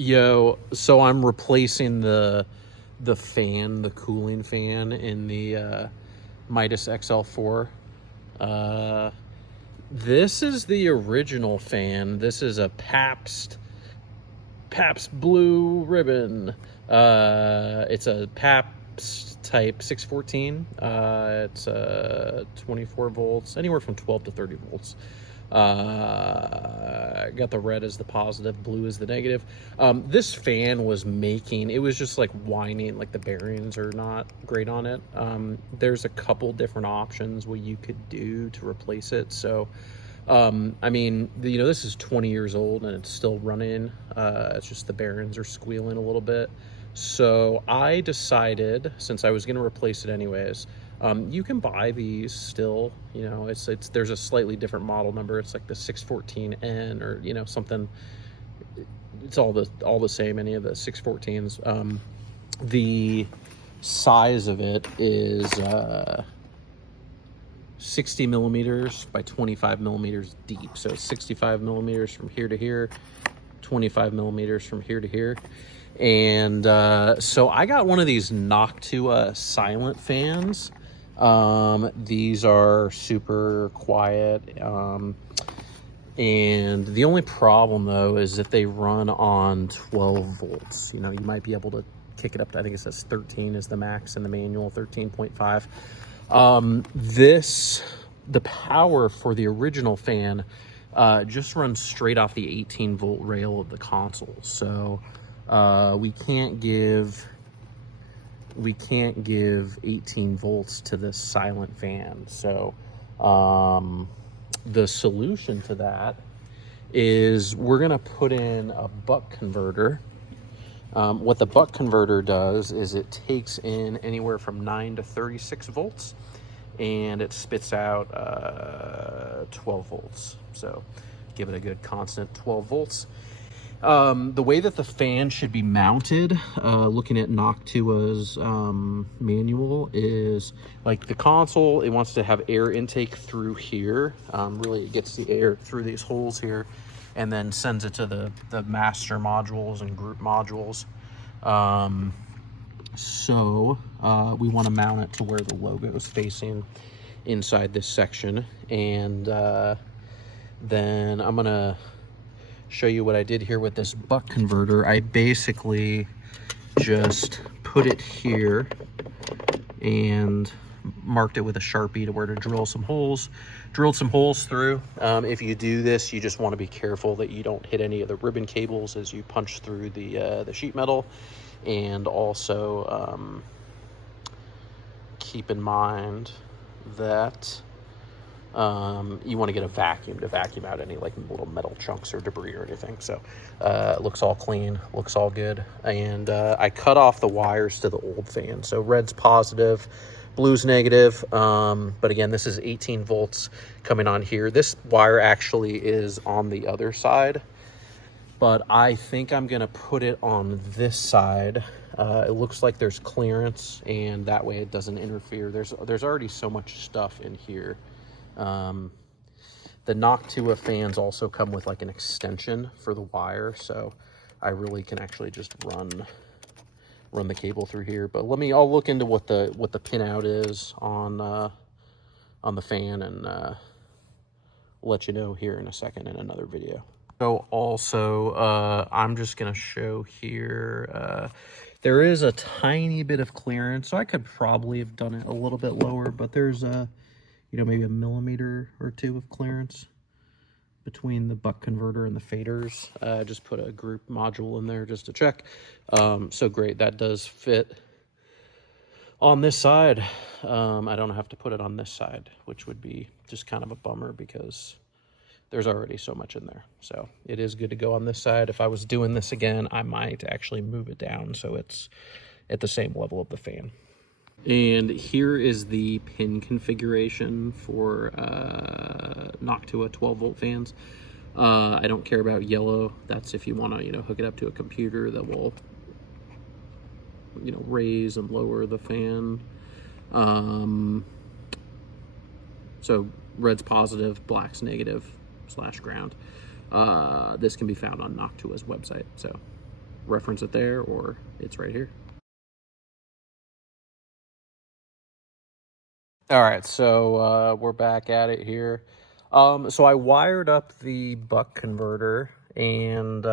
Yo, so I'm replacing the fan, the cooling fan in the Midas XL4. Uh, this is the original fan. This is a Pabst Blue Ribbon. It's a Pabst type 614. It's 24 volts, anywhere from 12 to 30 volts. Got the red as the positive, blue as the negative. This fan was it was just like whining, like the bearings are not great on it. There's a couple different options what you could do to replace it. So I mean, this is 20 years old and it's still running. It's just the bearings are squealing a little bit. So I decided, since I was going to replace it anyways, you can buy these still. There's a slightly different model number. It's like the 614N or something. It's all the same. Any of the 614s. The size of it is 60 millimeters by 25 millimeters deep. So 65 millimeters from here to here, 25 millimeters from here to here. And so I got one of these Noctua Silent Fans. These are super quiet. And the only problem though is that they run on 12 volts. You might be able to kick it up to, I think it says 13 is the max in the manual, 13.5. The power for the original fan just runs straight off the 18 volt rail of the console. So we can't give 18 volts to this silent fan. So the solution to that is we're gonna put in a buck converter. What the buck converter does is it takes in anywhere from 9 to 36 volts and it spits out 12 volts. So give it a good constant 12 volts. The way that the fan should be mounted, looking at Noctua's manual, is like the console, it wants to have air intake through here. Really, it gets the air through these holes here and then sends it to the master modules and group modules. So we want to mount it to where the logo is facing inside this section. And then I'm going to show you what I did here with this buck converter. I basically just put it here and marked it with a Sharpie to where to drill some holes. Drilled some holes through. If you do this, you just want to be careful that you don't hit any of the ribbon cables as you punch through the sheet metal. And also keep in mind that you want to get a vacuum to vacuum out any like little metal chunks or debris or anything. So it looks all clean, looks all good. And I cut off the wires to the old fan. So red's positive, blue's negative. But again, this is 18 volts coming on here. This wire actually is on the other side, but I think I'm going to put it on this side. It looks like there's clearance, and that way it doesn't interfere. There's already so much stuff in here. The Noctua fans also come with like an extension for the wire, so I really can actually just run the cable through here. But I'll look into what the pinout is on the fan, and let you know here in a second in another video. So also, I'm just gonna show here, there is a tiny bit of clearance, so I could probably have done it a little bit lower, but there's maybe a millimeter or two of clearance between the buck converter and the faders. Just put a group module in there just to check. So great, that does fit on this side. I don't have to put it on this side, which would be just kind of a bummer because there's already so much in there. So it is good to go on this side. If I was doing this again, I might actually move it down so it's at the same level of the fan. And here is the pin configuration for Noctua 12 volt fans. I don't care about yellow. That's if you want to, hook it up to a computer that will, raise and lower the fan. So red's positive, black's negative /ground. This can be found on Noctua's website. So reference it there, or it's right here. All right, so we're back at it here. So I wired up the buck converter, and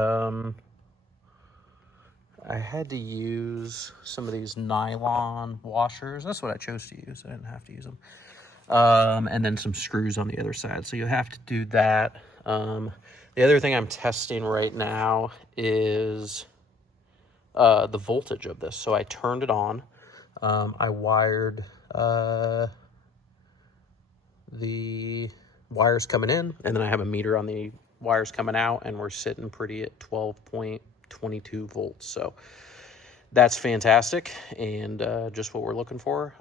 I had to use some of these nylon washers. That's what I chose to use. I didn't have to use them. And then some screws on the other side. So you have to do that. The other thing I'm testing right now is the voltage of this. So I turned it on. I wired the wires coming in, and then I have a meter on the wires coming out, and we're sitting pretty at 12.22 volts. So that's fantastic, and just what we're looking for.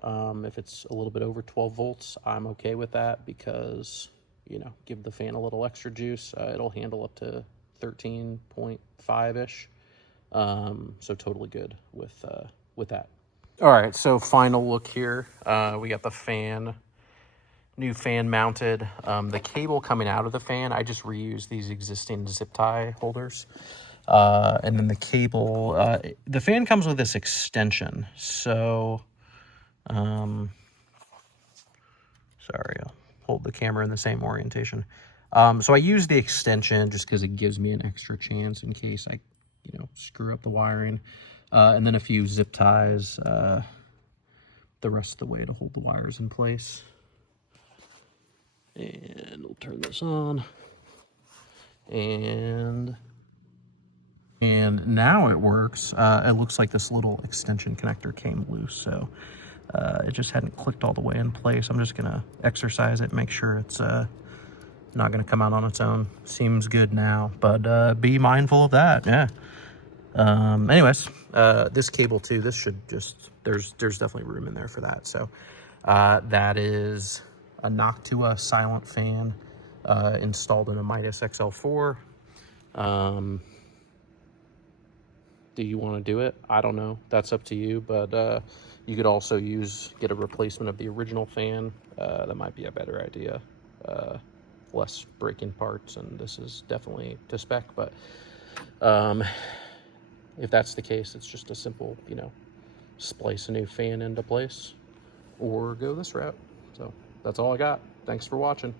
If it's a little bit over 12 volts, I'm okay with that, because, you know, give the fan a little extra juice. It'll handle up to 13.5-ish. So totally good with that. All right, so final look here. We got the fan, new fan mounted. The cable coming out of the fan, I just reused these existing zip tie holders. And then the cable, the fan comes with this extension. So, sorry, I'll hold the camera in the same orientation. So I use the extension just because it gives me an extra chance in case I, you know, screw up the wiring. And then a few zip ties, the rest of the way to hold the wires in place. And we'll turn this on. And now it works. It looks like this little extension connector came loose, so it just hadn't clicked all the way in place. I'm just gonna exercise it, make sure it's not gonna come out on its own. Seems good now, but be mindful of that. Yeah. Anyways, this cable too, this should just, there's definitely room in there for that. So that is a Noctua Silent Fan installed in a Midas XL4. Do you want to do it? I don't know. That's up to you, but you could also get a replacement of the original fan. That might be a better idea. Less break-in parts, and this is definitely to spec, but if that's the case, it's just a simple, you know, splice a new fan into place or go this route. So that's all I got. Thanks for watching.